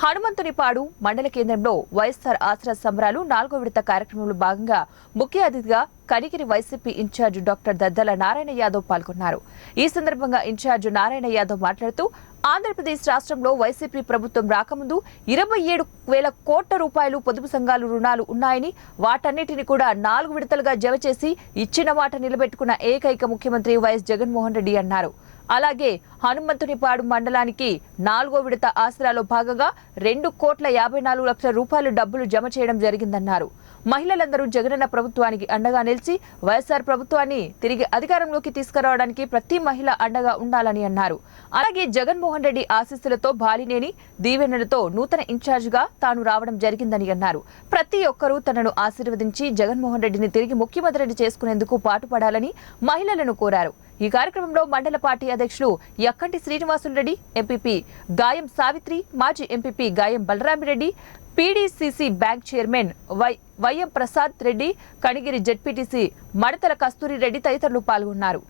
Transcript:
హనుమంతునిపాడు మండల కేంద్రంలో వైఎస్ఆర్ ఆసరా సంబరాలు 4వ విడత కార్యక్రమంలో భాగంగా ముఖ్య అతిథిగా కనిగిరి వైసీపీ ఇన్ఛార్జ్ డాక్టర్ దద్దల నారాయణ యాదవ్ పాల్గొన్నారు. ఈ సందర్భంగా ఇన్ఛార్జ్ నారాయణ యాదవ్ మాట్లాడుతూ ఆంధ్రప్రదేశ్ రాష్ట్రంలో వైసీపీ ప్రభుత్వం రాకముందు 27,000 కోట్ల రూపాయలు పొదుపు సంఘాలు రుణాలు ఉన్నాయని, వాటన్నిటిని కూడా 4 విడతలుగా జమ చేసి ఇచ్చిన మాట నిలబెట్టుకున్న ఏకైక ముఖ్యమంత్రి వైఎస్ జగన్మోహన్ రెడ్డి అన్నారు. అలాగే హనుమంతునిపాడు మండలానికి 4వ విడత ఆసరాలో భాగంగా 2,54,00,000 రూపాయలు డబ్బులు జమ చేయడం జరిగిందన్నారు. మహిళలందరూ జగనన్న ప్రభుత్వానికి అండగా నిలిచి వైఎస్ఆర్ ప్రభుత్వాన్ని తిరిగి అధికారంలోకి తీసుకురావడానికి ప్రతి మహిళ అండగా ఉండాలని అన్నారు. అలాగే జగన్మోహన్ రెడ్డి ఆశీస్సులతో బాలినేని దీవెనలతో నూతన ఇన్ఛార్జిగా తాను రావడం జరిగిందని అన్నారు. ప్రతి ఒక్కరూ తనను ఆశీర్వదించి జగన్మోహన్ రెడ్డిని తిరిగి ముఖ్యమంత్రి చేసుకునేందుకు పాటుపడాలని మహిళలను కోరారు. ఈ కార్యక్రమంలో మండల పార్టీ అధ్యక్షులు యక్కంటి శ్రీనివాసులరెడ్డి, ఎంపీపీ గాయం సావిత్రి, మాజీ MPP Gayam Balaramireddy, PDCC bank chairman YM Prasad Reddy, Kanigiri ZPTC Madathala Kasturi Reddy తదితరులు పాల్గొన్నారు.